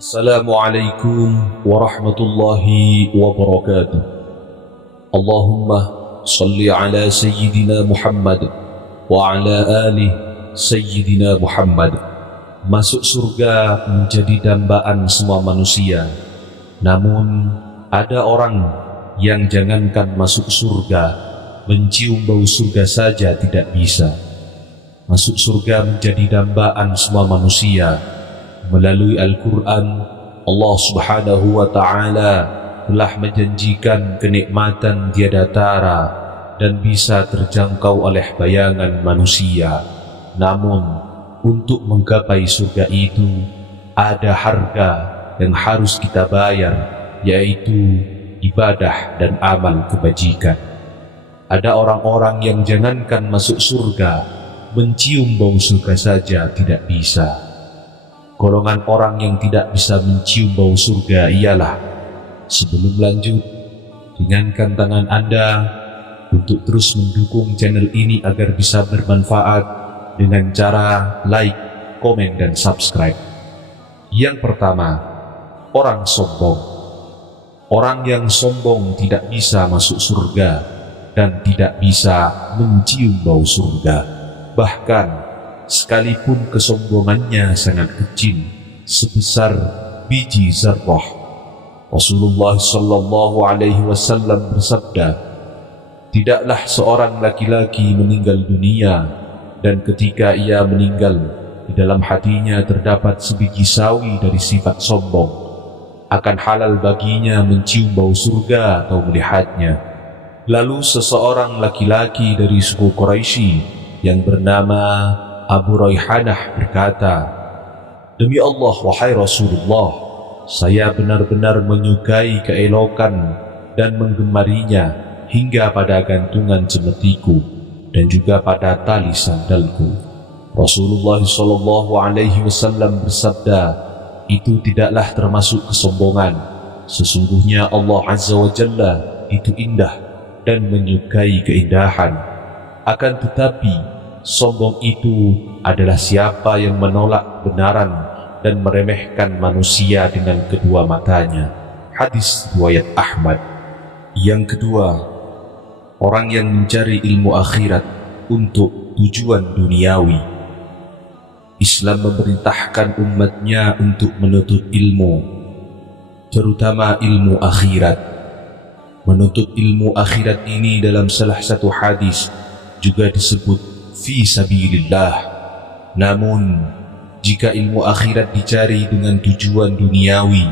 Assalamualaikum warahmatullahi wabarakatuh. Allahumma salli ala Sayyidina Muhammad wa ala ali Sayyidina Muhammad. Masuk surga menjadi dambaan semua manusia. Namun ada orang yang jangankan masuk surga, mencium bau surga saja tidak bisa. Masuk surga menjadi dambaan semua manusia. Melalui Al-Quran, Allah Subhanahu wa Ta'ala telah menjanjikan kenikmatan tiada tara dan bisa terjangkau oleh bayangan manusia. Namun, untuk menggapai surga itu ada harga yang harus kita bayar, yaitu ibadah dan amal kebajikan. Ada orang-orang yang jangankan masuk surga, mencium bau surga saja tidak bisa. Golongan orang yang tidak bisa mencium bau surga ialah, sebelum lanjut, ringankan tangan Anda untuk terus mendukung channel ini agar bisa bermanfaat dengan cara like, komen, dan subscribe. Yang pertama, orang sombong. Orang yang sombong tidak bisa masuk surga dan tidak bisa mencium bau surga. Bahkan sekalipun kesombongannya sangat kecil, sebesar biji zarrah. Rasulullah sallallahu alaihi wasallam bersabda, tidaklah seorang laki-laki meninggal dunia dan ketika ia meninggal di dalam hatinya terdapat sebiji sawi dari sifat sombong, akan halal baginya mencium bau surga atau melihatnya. Lalu seseorang laki-laki dari suku Quraisy yang bernama Abu Raihanah berkata, demi Allah wahai Rasulullah, saya benar-benar menyukai keelokan dan menggemarinya hingga pada gantungan cemetiku dan juga pada tali sandalku. Rasulullah sallallahu alaihi wasallam bersabda, itu tidaklah termasuk kesombongan. Sesungguhnya Allah Azza wa Jalla itu indah dan menyukai keindahan. Akan tetapi sombong itu adalah siapa yang menolak kebenaran dan meremehkan manusia dengan kedua matanya. Hadis riwayat Ahmad. Yang kedua, orang yang mencari ilmu akhirat untuk tujuan duniawi. Islam memerintahkan umatnya untuk menuntut ilmu, terutama ilmu akhirat. Menuntut ilmu akhirat ini dalam salah satu hadis juga disebut fi sabilillah. Namun jika ilmu akhirat dicari dengan tujuan duniawi,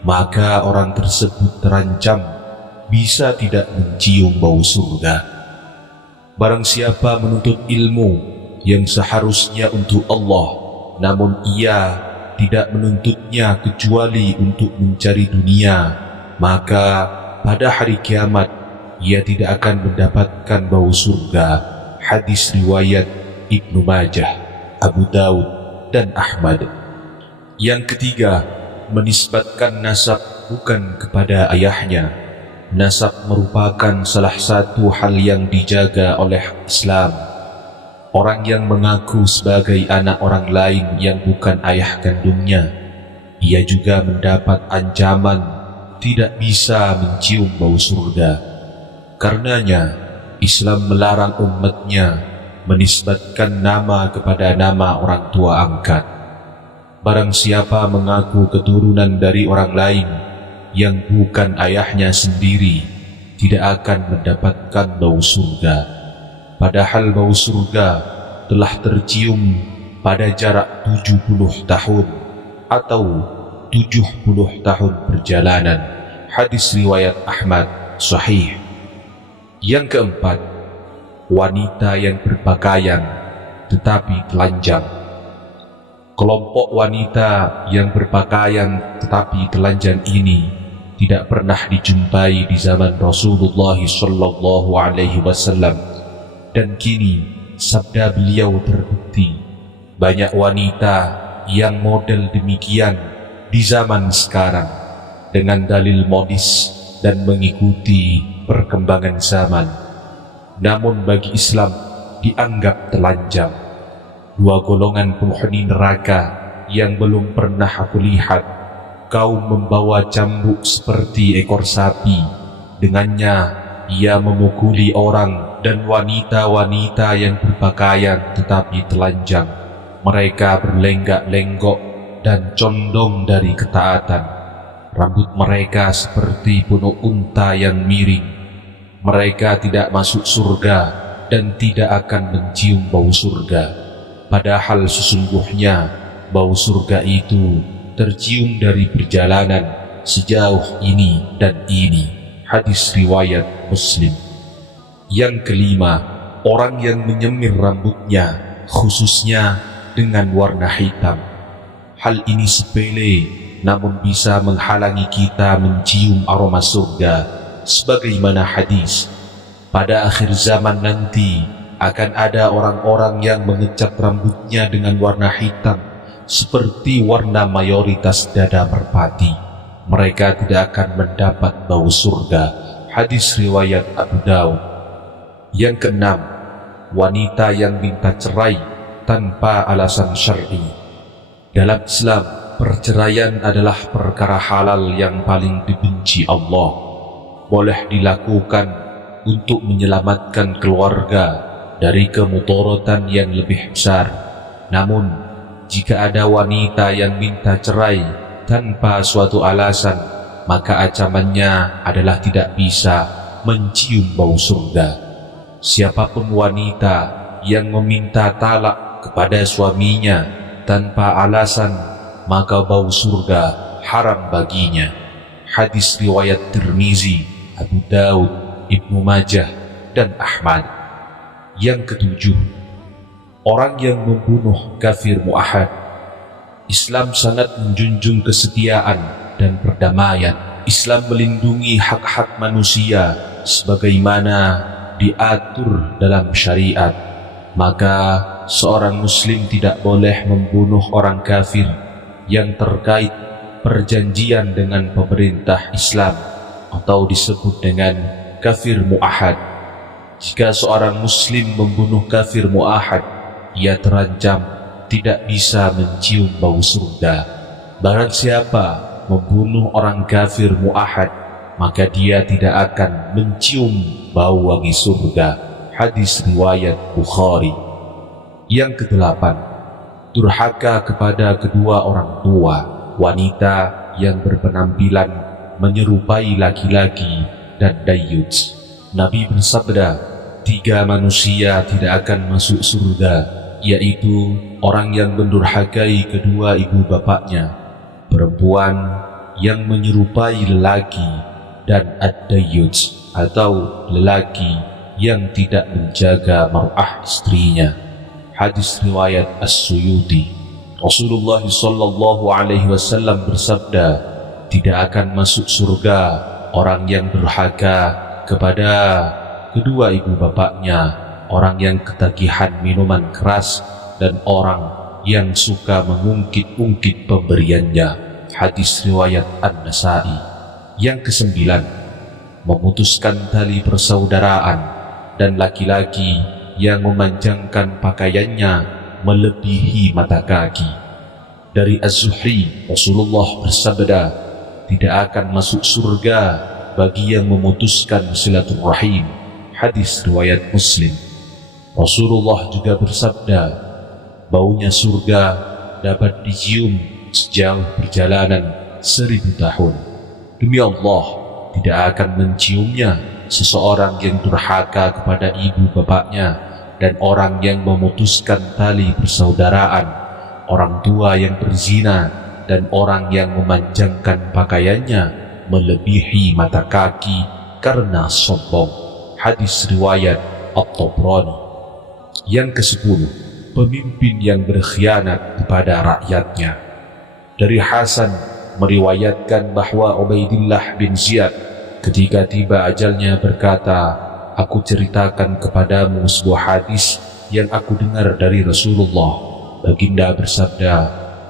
maka orang tersebut terancam bisa tidak mencium bau surga. Barang siapa menuntut ilmu yang seharusnya untuk Allah, namun ia tidak menuntutnya kecuali untuk mencari dunia, maka pada hari kiamat ia tidak akan mendapatkan bau surga. Hadis riwayat Ibnu Majah, Abu Daud, dan Ahmad. Yang ketiga, menisbatkan nasab bukan kepada ayahnya. Nasab merupakan salah satu hal yang dijaga oleh Islam. Orang yang mengaku sebagai anak orang lain yang bukan ayah kandungnya, ia juga mendapat ancaman tidak bisa mencium bau surga. Karenanya Islam melarang umatnya menisbatkan nama kepada nama orang tua angkat. Barang siapa mengaku keturunan dari orang lain yang bukan ayahnya sendiri, tidak akan mendapatkan bau surga. Padahal bau surga telah tercium pada jarak 70 tahun atau 70 tahun perjalanan. Hadis riwayat Ahmad, sahih. Yang keempat, wanita yang berpakaian tetapi telanjang. Kelompok wanita yang berpakaian tetapi telanjang ini tidak pernah dijumpai di zaman Rasulullah sallallahu alaihi wasallam, dan kini sabda beliau terbukti. Banyak wanita yang model demikian di zaman sekarang dengan dalil modis dan mengikuti perkembangan zaman. Namun bagi Islam dianggap telanjang. Dua golongan penghuni neraka yang belum pernah aku lihat kau membawa cambuk seperti ekor sapi. Dengannya ia memukuli orang dan wanita-wanita yang berpakaian tetapi telanjang. Mereka berlenggak-lenggok dan condong dari ketaatan. Rambut mereka seperti punuk unta yang miring. Mereka tidak masuk surga dan tidak akan mencium bau surga. Padahal sesungguhnya bau surga itu tercium dari perjalanan sejauh ini dan ini. Hadis riwayat Muslim. Yang kelima, orang yang menyemir rambutnya, khususnya dengan warna hitam. Hal ini sepele, namun bisa menghalangi kita mencium aroma surga. Sebagaimana hadis, pada akhir zaman nanti akan ada orang-orang yang mengecat rambutnya dengan warna hitam, seperti warna mayoritas dada merpati. Mereka tidak akan mendapat bau surga. Hadis riwayat Abu Daud. Yang keenam, wanita yang minta cerai tanpa alasan syar'i. Dalam Islam, perceraian adalah perkara halal yang paling dibenci Allah. Boleh dilakukan untuk menyelamatkan keluarga dari kemudaratan yang lebih besar. Namun, jika ada wanita yang minta cerai tanpa suatu alasan, maka ancamannya adalah tidak bisa mencium bau surga. Siapapun wanita yang meminta talak kepada suaminya tanpa alasan, maka bau surga haram baginya. Hadis riwayat Tirmizi, Abu Daud, Ibnu Majah, dan Ahmad. Yang ketujuh, orang yang membunuh kafir mu'ahad. Islam sangat menjunjung kesetiaan dan perdamaian. Islam melindungi hak-hak manusia sebagaimana diatur dalam syariat. Maka seorang muslim tidak boleh membunuh orang kafir yang terkait perjanjian dengan pemerintah Islam atau disebut dengan kafir mu'ahad. Jika seorang muslim membunuh kafir mu'ahad, ia terancam tidak bisa mencium bau surga. Barang siapa membunuh orang kafir mu'ahad, maka dia tidak akan mencium bau wangi surga. Hadis riwayat Bukhari. Yang kedelapan, durhaka kepada kedua orang tua. Wanita yang berpenampilan menyerupai laki-laki dan dayyuts. Nabi bersabda, 3 manusia tidak akan masuk surga, yaitu orang yang mendurhakai kedua ibu bapaknya, perempuan yang menyerupai lelaki, dan ad-dayyuts atau lelaki yang tidak menjaga mar'ah istrinya. Hadis riwayat As-Suyuti. Rasulullah sallallahu alaihi wasallam bersabda, tidak akan masuk surga orang yang durhaka kepada kedua ibu bapaknya, orang yang ketagihan minuman keras, dan orang yang suka mengungkit-ungkit pemberiannya. Hadis riwayat An-Nasa'i. Yang kesembilan, memutuskan tali persaudaraan dan laki-laki yang memanjangkan pakaiannya melebihi mata kaki. Dari Az-Zuhri, Rasulullah bersabda, tidak akan masuk surga bagi yang memutuskan silaturahim. Hadis riwayat Muslim. Rasulullah juga bersabda, baunya surga dapat dicium sejauh perjalanan 1000 tahun. Demi Allah, tidak akan menciumnya seseorang yang durhaka kepada ibu bapaknya dan orang yang memutuskan tali persaudaraan, orang tua yang berzina, dan orang yang memanjangkan pakaiannya melebihi mata kaki karena sombong. Hadis riwayat At-Tabrani. Yang ke-10, pemimpin yang berkhianat kepada rakyatnya. Dari Hasan meriwayatkan bahwa Ubaidillah bin Ziyad ketika tiba ajalnya berkata, aku ceritakan kepadamu sebuah hadis yang aku dengar dari Rasulullah. Baginda bersabda,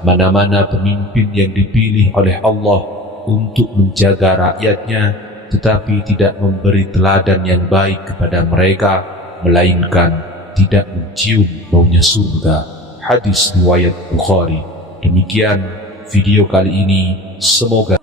mana-mana pemimpin yang dipilih oleh Allah untuk menjaga rakyatnya tetapi tidak memberi teladan yang baik kepada mereka, melainkan tidak mencium baunya surga. Hadis riwayat Bukhari. Demikian video kali ini. Semoga